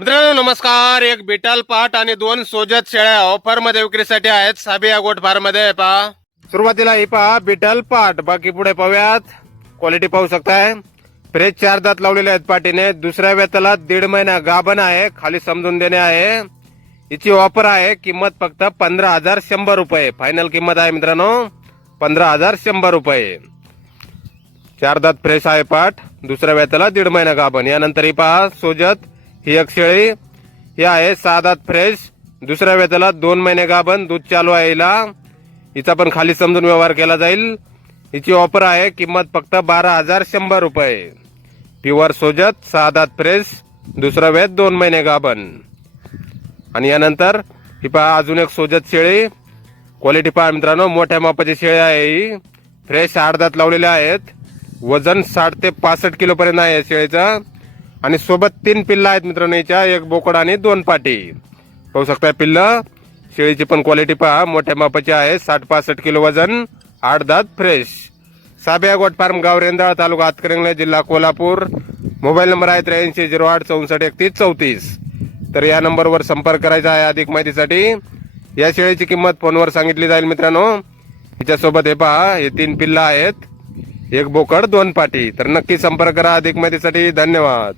मित्रांनो नमस्कार. एक बिटल पाट आणि 2 सोजत शेळ्या ऑफर मध्ये विक्रीसाठी आहेत. साबिया गोट फार्म मध्ये पहा. सुरुवातीला ही पहा बिटल पाट. बाकी पुढे पाहूयात. क्वालिटी पाहू शकताय. फ्रेश 4 दात लावलेले आहेत पाटीने. दुसऱ्या वेताला 1.5 महिना गाभण आहे. खाली समजून देणे आहे. हिची ऑफर आहे. किंमत फक्त 15,100 रुपये. फायनल किंमत आहे मित्रांनो 15,100 रुपये. 4 दात फ्रेश आहे पाट. दुसऱ्या वेताला 1.5 महिना गाभण. यानंतर ही पहा सोजत. ही एक शेळी. ही आहे 6 दात फ्रेश. दुसऱ्या वेताला 2 महिने गाभण. दूध चालू आहे हिला. हिचा पण खाली समजून व्यवहार केला जाईल. हिची ऑफर आहे. किंमत फक्त 12,100 रुपये. प्युअर सोजत 6 दात फ्रेश. दुसरा वेत 2 महिने गाभण. आणि यानंतर ही पहा अजून एक सोजत शेळी. क्वालिटी पहा मित्रांनो मोठ्या मापाची शेळी आहे ही. फ्रेश 8 दात लावलेले आहेत. वजन 60 ते 65 किलो पर्यंत आहे शेळीचं. आणि सोबत 3 पिल्ल आहेत मित्रांनो. याच्या 1 बोकड आणि 2 पाटी. पाहू शकता पिल्ल. शेळीची पण क्वालिटी पहा मोठ्या मापाची आहे. 60-65 किलो वजन. 8 दात फ्रेश. साबिया गोट फार्म गाव रेंदाळ तालुका हातकणंगले जिल्हा कोल्हापूर. मोबाईल नंबर आहे 8308643134. तर या नंबरवर संपर्क करायचा आहे अधिक माहितीसाठी. या शेळीची किंमत फोनवर सांगितली जाईल मित्रांनो. हिच्यासोबत हे पहा हे 3 पिल्ल आहेत. 1 बोकड 2 पाटी. तर नक्की संपर्क करा अधिक माहितीसाठी. धन्यवाद.